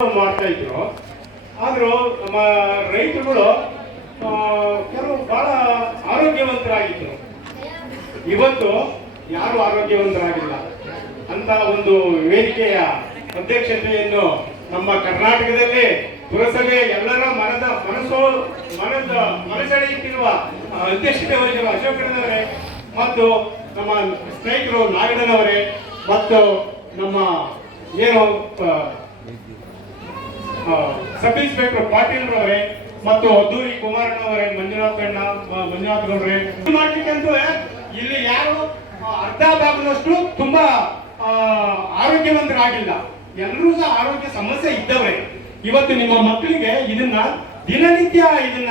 ಮಾಡ್ತಾ ಇದ್ರು ಆದ್ರೂ ನಮ್ಮ ರೈತರುಗಳು ಕೆಲವು ಬಹಳ ಆರೋಗ್ಯವಂತರಾಗಿದ್ರು. ಇವತ್ತು ಯಾರು ಆರೋಗ್ಯವಂತರಾಗಿಲ್ಲ. ಅಂತ ಒಂದು ವೇದಿಕೆಯ ಅಧ್ಯಕ್ಷತೆಯನ್ನು ನಮ್ಮ ಕರ್ನಾಟಕದಲ್ಲಿ ಪುರಸಭೆ ಎಲ್ಲರ ಮನದ ಮನಸ್ಸು ಮನದ ಮನಸೆಳೆಯುತ್ತಿರುವ ಅಧ್ಯಕ್ಷತೆ ವಹಿಸಿರುವ ಅಶೋಕನವರೇ ಮತ್ತು ನಮ್ಮ ಸ್ನೇಹಿತರು ನಾಗಣ್ಣನವರೇ ಮತ್ತು ನಮ್ಮ ಏನು ಸಬ್ ಇನ್ಸ್ಪೆಕ್ಟರ್ ಪಾಟೀಲ್ ರವರೇ ಮತ್ತು ಅದ್ದೂರಿ ಮಂಜುನಾಥ ಅಣ್ಣ ಮ- ಮಂಜುನಾಥ್ ಗೌಡ್ರೆ. ಮಾಡ್ಲಿಕ್ಕಂತೂ ಇಲ್ಲಿ ಯಾರು ಅರ್ಧ ಭಾಗದಷ್ಟು ತುಂಬಾ ಆರೋಗ್ಯವಂತರಾಗಿಲ್ಲ. ಎಲ್ಲರೂ ಸಹ ಆರೋಗ್ಯ ಸಮಸ್ಯೆ ಇದ್ದವರೇ. ಇವತ್ತು ನಿಮ್ಮ ಮಕ್ಕಳಿಗೆ ಇದನ್ನ ದಿನನಿತ್ಯ ಇದನ್ನ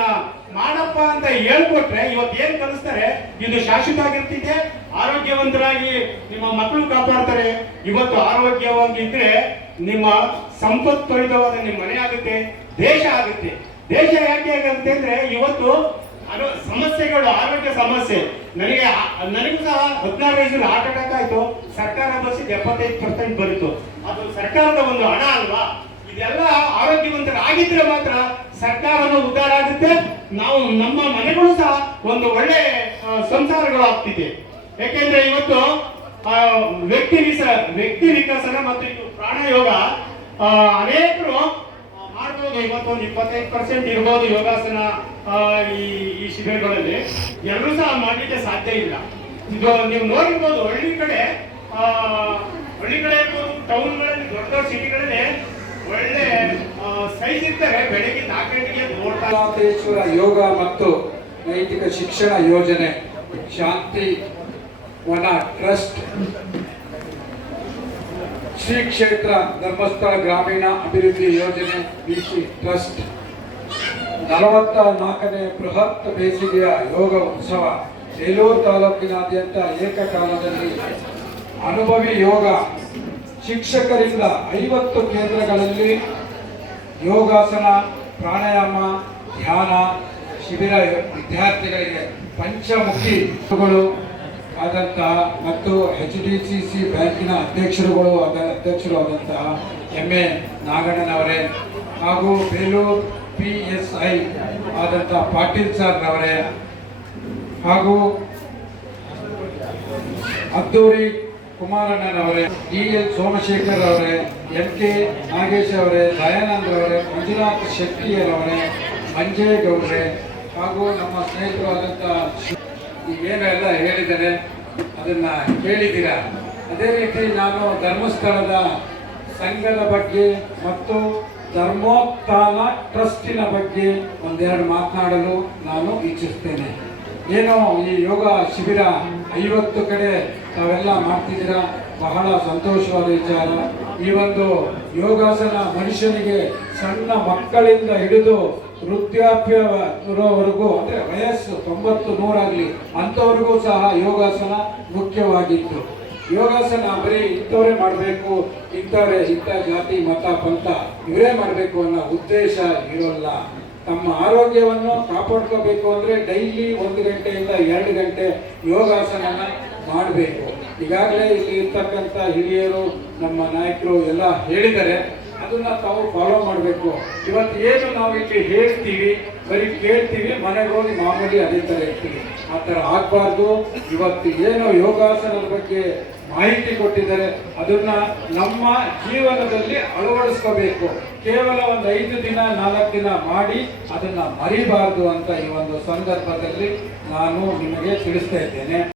ಮಾಡಪ್ಪ ಅಂತ ಹೇಳ್ಕೊಟ್ರೆ ಇವತ್ತು ಏನ್ ಕಲಿಸ್ತಾರೆ? ಇದು ಶಾಶ್ವತ ಆಗಿರ್ತಿದೆ, ಆರೋಗ್ಯವಂತರಾಗಿ ನಿಮ್ಮ ಮಕ್ಕಳು ಕಾಪಾಡ್ತಾರೆ. ಇವತ್ತು ಆರೋಗ್ಯವಾಗಿದ್ರೆ ನಿಮ್ಮ ಸಂಪತ್ಪರಿತವಾದ ನಿಮ್ಮ ಮನೆ ಆಗುತ್ತೆ, ದೇಶ ಆಗುತ್ತೆ. ದೇಶ ಯಾಕೆ ಆಗುತ್ತೆ ಅಂದ್ರೆ ಇವತ್ತು ಸಮಸ್ಯೆಗಳು, ಆರೋಗ್ಯ ಸಮಸ್ಯೆ. ನನಗೆ ನನಗೂ ಸಹ ಹದಿನಾರು ವಯಸ್ಸಲ್ಲಿ ಹಾರ್ಟ್ ಅಟ್ಯಾಕ್ ಆಯ್ತು. ಸರ್ಕಾರ ಬಸ್ಸಿಗೆ ಎಪ್ಪತ್ತೈದು ಪರ್ಸೆಂಟ್ ಬರೀತು ಅದು ಸರ್ಕಾರದ ಒಂದು ಹಣ ಅಲ್ವಾ? ಇದೆಲ್ಲ ಆರೋಗ್ಯವಂತರಾಗಿದ್ರೆ ಮಾತ್ರ ಸರ್ಕಾರನ ಉದ್ಧಾರ ಆಗುತ್ತೆ. ನಾವು ನಮ್ಮ ಮನೆಗಳು ಸಹ ಒಂದು ಒಳ್ಳೆ ಸಂಸಾರಗಳು ಆಗ್ತಿದೆ. ಯಾಕೆಂದ್ರೆ ಇವತ್ತು ವ್ಯಕ್ತಿ ವಿಸ ವ್ಯಕ್ತಿ ವಿಕಸನ ಮತ್ತು ಇದು ಪ್ರಾಣಯೋಗ ಅನೇಕರು ಮಾಡ್ಬೋದು. ಇವತ್ತೊಂದು ಇಪ್ಪತ್ತೈದು ಪರ್ಸೆಂಟ್ ಇರ್ಬೋದು ಯೋಗಾಸನ ಈ ಈ ಶಿಬಿರಗಳಲ್ಲಿ. ಎಲ್ಲರೂ ಸಹ ಮಾಡಲಿಕ್ಕೆ ಸಾಧ್ಯ ಇಲ್ಲ. ಇದು ನೀವು ನೋಡಿರ್ಬೋದು ಹಳ್ಳಿ ಕಡೆ ಹಳ್ಳಿ ಕಡೆ ಇರ್ಬೋದು, ಟೌನ್ಗಳಲ್ಲಿ, ದೊಡ್ಡ ದೊಡ್ಡ ಸಿಟಿಗಳಲ್ಲಿ ಒಳ್ಳೆ ಸೈಜ್ ಇರ್ತಾರೆ. ಬೆಳಗ್ಗೆ ನಾಲ್ಕು ಗಂಟೆಗೆ ನೋಡ್ತಾ ಯೋಗ ಮತ್ತು ನೈತಿಕ ಶಿಕ್ಷಣ ಯೋಜನೆ. ಶಾಂತಿ ವನ ಟ್ರಸ್ಟ್. ಶ್ರೀ ಕ್ಷೇತ್ರ ಧರ್ಮಸ್ಥಳ ಗ್ರಾಮೀಣ ಅಭಿವೃದ್ಧಿ ಯೋಜನೆ ಬಿಸಿ ಟ್ರಸ್ಟ್. ನಲವತ್ತ ನಾಲ್ಕನೇ ಬೃಹತ್ ಬೇಸಿಗೆಯ ಯೋಗ ಉತ್ಸವ ಬೇಲೂರು ತಾಲೂಕಿನಾದ್ಯಂತ ಏಕಕಾಲದಲ್ಲಿ ಅನುಭವಿ ಯೋಗ ಶಿಕ್ಷಕರಿಂದ ಐವತ್ತು ಕೇಂದ್ರಗಳಲ್ಲಿ ಯೋಗಾಸನ, ಪ್ರಾಣಾಯಾಮ, ಧ್ಯಾನ, ಶಿಬಿರ ವಿದ್ಯಾರ್ಥಿಗಳಿಗೆ ಪಂಚಮುಖಿಗಳು ಆದಂತಹ ಮತ್ತು ಎಚ್ ಡಿ ಸಿ ಸಿ ಬ್ಯಾಂಕಿನ ಅಧ್ಯಕ್ಷರುಗಳು ಆದ ಅಧ್ಯಕ್ಷರು ಆದಂತಹ ಎಂ ಎ ನಾಗಣ್ಣನವರೇ ಹಾಗೂ ಬೇಲೂರು ಪಿ ಎಸ್ ಐ ಆದಂತಹ ಪಾಟೀಲ್ ಸರ್ನವರೇ ಹಾಗೂ ಅದ್ದೂರಿ ಕುಮಾರಣ್ಣನವರೇ ಡಿ ಎಲ್ ಸೋಮಶೇಖರ್ ಅವರೇ, ಎಂ ಕೆ ನಾಗೇಶ್ ಅವರೇ, ದಯಾನಂದ್ ಅವರೇ, ಮಂಜುನಾಥ್ ಶೆಟ್ಟಿಯರವರೇ ಮಂಜೇಗೌಡ್ರೆ ಹಾಗೂ ನಮ್ಮ ಸ್ನೇಹಿತರಾದಂಥ ಈಗೇನೆಲ್ಲ ಹೇಳಿದ್ದಾರೆ ಅದನ್ನ ಕೇಳಿದ್ದೀರಾ? ಅದೇ ರೀತಿ ನಾನು ಧರ್ಮಸ್ಥಳದ ಸಂಘದ ಬಗ್ಗೆ ಮತ್ತು ಧರ್ಮೋತ್ಥಾನ ಟ್ರಸ್ಟಿನ ಬಗ್ಗೆ ಒಂದೆರಡು ಮಾತನಾಡಲು ನಾನು ಇಚ್ಛಿಸ್ತೇನೆ. ಏನು ಈ ಯೋಗ ಶಿಬಿರ ಐವತ್ತು ಕಡೆ ತಾವೆಲ್ಲ ಮಾಡ್ತಿದ್ದೀರಾ? ಬಹಳ ಸಂತೋಷವಾದ ವಿಚಾರ. ಈ ಒಂದು ಯೋಗಾಸನ ಮನುಷ್ಯನಿಗೆ ಸಣ್ಣ ಮಕ್ಕಳಿಂದ ಹಿಡಿದು ವೃದ್ಧಾಪ್ಯವರೆಗೂ ಅಂದರೆ ವಯಸ್ಸು ತೊಂಬತ್ತು ನೂರಾಗಲಿ, ಅಂಥವ್ರಿಗೂ ಸಹ ಯೋಗಾಸನ ಮುಖ್ಯವಾಗಿತ್ತು. ಯೋಗಾಸನ ಬರೀ ಇಂಥವರೇ ಮಾಡಬೇಕು, ಇಂಥವರೇ ಇಂಥ ಜಾತಿ, ಮತ, ಪಂಥ, ಇವರೇ ಮಾಡಬೇಕು ಅನ್ನೋ ಉದ್ದೇಶ ಇರೋಲ್ಲ. ತಮ್ಮ ಆರೋಗ್ಯವನ್ನು ಕಾಪಾಡ್ಕೋಬೇಕು ಅಂದರೆ ಡೈಲಿ ಒಂದು ಗಂಟೆಯಿಂದ ಎರಡು ಗಂಟೆ ಯೋಗಾಸನನ ಮಾಡಬೇಕು. ಈಗಾಗಲೇ ಇಲ್ಲಿ ಇರ್ತಕ್ಕಂಥ ಹಿರಿಯರು, ನಮ್ಮ ನಾಯಕರು ಎಲ್ಲ ಹೇಳಿದ್ದಾರೆ. ಅದನ್ನ ತಾವು ಫಾಲೋ ಮಾಡಬೇಕು. ಇವತ್ತು ಏನು ನಾವು ಇಲ್ಲಿ ಹೇಳ್ತೀವಿ, ಬರೀ ಕೇಳ್ತೀವಿ, ಮನೆಗೆ ಹೋಗಿ ಮಾಮೂಲಿ ಅದೇ ಥರ ಇರ್ತೀವಿ. ಆ ಥರ ಆಗಬಾರ್ದು. ಇವತ್ತು ಏನು ಯೋಗಾಸನದ ಬಗ್ಗೆ ಮಾಹಿತಿ ಕೊಟ್ಟಿದ್ದಾರೆ. ಅದನ್ನ ನಮ್ಮ ಜೀವನದಲ್ಲಿ ಅಳವಡಿಸ್ಕೋಬೇಕು. ಕೇವಲ ಒಂದು ಐದು ದಿನ, ನಾಲ್ಕು ದಿನ ಮಾಡಿ ಅದನ್ನ ಮರಿಬಾರ್ದು ಅಂತ ಈ ಒಂದು ಸಂದರ್ಭದಲ್ಲಿ ನಾನು ನಿಮಗೆ ತಿಳಿಸ್ತಾ ಇದ್ದೇನೆ.